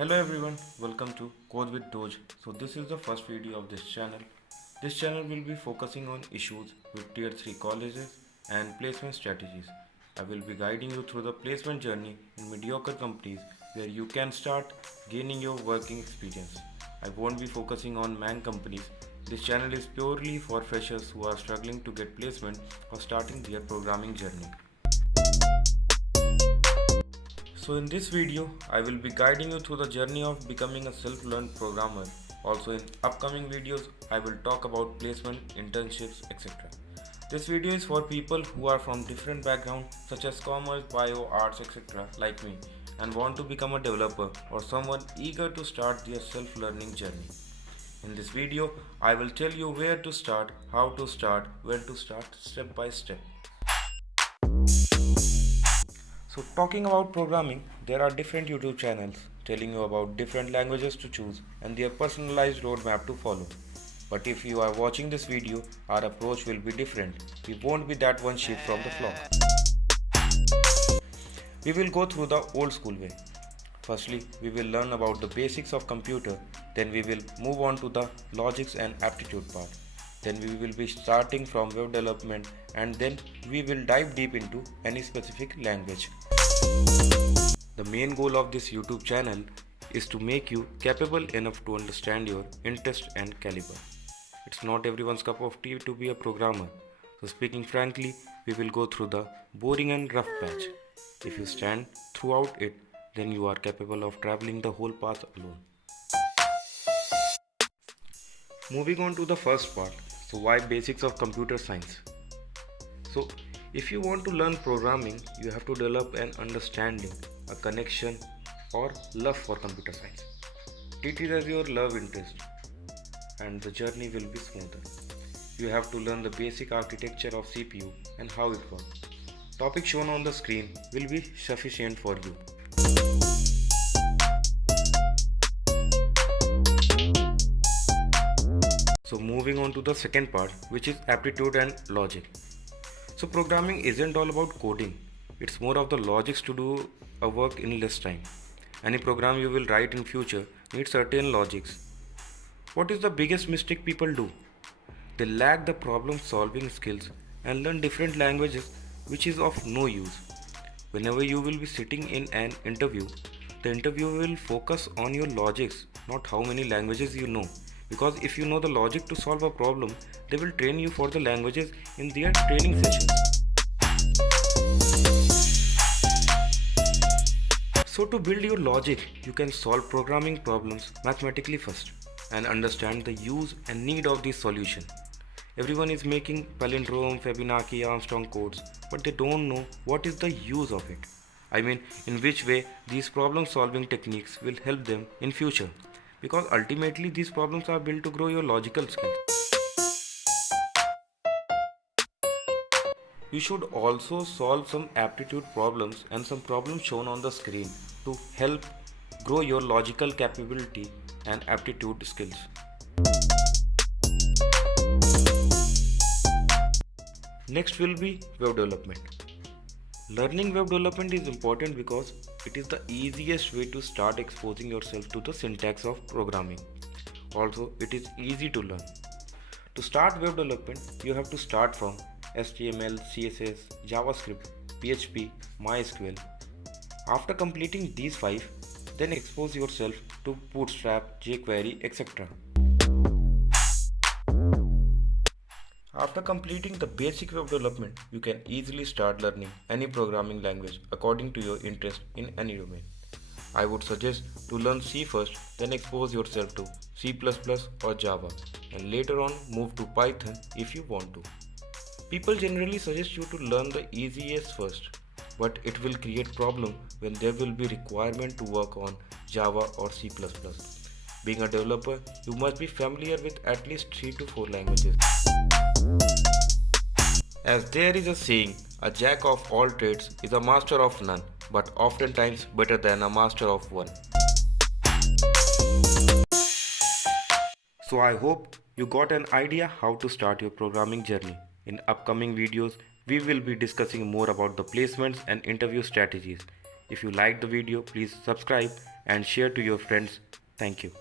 Hello everyone, welcome to Code with Doge. So this is the first video of this channel. This channel will be focusing on issues with tier 3 colleges and placement strategies. I will be guiding you through the placement journey in mediocre companies where you can start gaining your working experience. I won't be focusing on man companies. This channel is purely for freshers who are struggling to get placement or starting their programming journey. So in this video, I will be guiding you through the journey of becoming a self-learned programmer. Also in upcoming videos, I will talk about placement, internships, etc. This video is for people who are from different backgrounds such as commerce, bio, arts, etc. like me and want to become a developer or someone eager to start their self-learning journey. In this video, I will tell you where to start, how to start, when to start step by step. So talking about programming, there are different YouTube channels telling you about different languages to choose and their personalized roadmap to follow. But if you are watching this video, our approach will be different. We won't be that one sheep from the flock. We will go through the old school way. Firstly, we will learn about the basics of computer, then we will move on to the logics and aptitude part. Then we will be starting from web development and then we will dive deep into any specific language. The main goal of this YouTube channel is to make you capable enough to understand your interest and caliber. It's not everyone's cup of tea to be a programmer. So speaking frankly, we will go through the boring and rough patch. If you stand throughout it, then you are capable of traveling the whole path alone. Moving on to the first part. So why basics of computer science? So if you want to learn programming, you have to develop an understanding, a connection or love for computer science. Treat it as your love interest and the journey will be smoother. You have to learn the basic architecture of CPU and how it works. Topic shown on the screen will be sufficient for you. So moving on to the second part, which is aptitude and logic. So programming isn't all about coding. It's more of the logics to do a work in less time. Any program you will write in future needs certain logics. What is the biggest mistake people do? They lack the problem solving skills and learn different languages which is of no use. Whenever you will be sitting in an interview, the interviewer will focus on your logics, not how many languages you know. Because if you know the logic to solve a problem, they will train you for the languages in their training sessions. So to build your logic, you can solve programming problems mathematically first and understand the use and need of this solution. Everyone is making palindrome, Fibonacci, Armstrong codes, but they don't know what is the use of it. I mean, in which way these problem solving techniques will help them in future. Because ultimately these problems are built to grow your logical skills. You should also solve some aptitude problems and some problems shown on the screen to help grow your logical capability and aptitude skills. Next will be web development. Learning web development is important because it is the easiest way to start exposing yourself to the syntax of programming. Also, it is easy to learn. To start web development, you have to start from HTML, CSS, JavaScript, PHP, MySQL. After completing these 5, then expose yourself to Bootstrap, jQuery, etc. After completing the basic web development, you can easily start learning any programming language according to your interest in any domain. I would suggest to learn C first, then expose yourself to C++ or Java, and later on move to Python if you want to. People generally suggest you to learn the easiest first, but it will create problem when there will be requirement to work on Java or C++. Being a developer, you must be familiar with at least 3 to 4 languages. As there is a saying, a jack of all trades is a master of none, but oftentimes better than a master of one. So I hope you got an idea how to start your programming journey. In upcoming videos, we will be discussing more about the placements and interview strategies. If you liked the video, please subscribe and share to your friends. Thank you.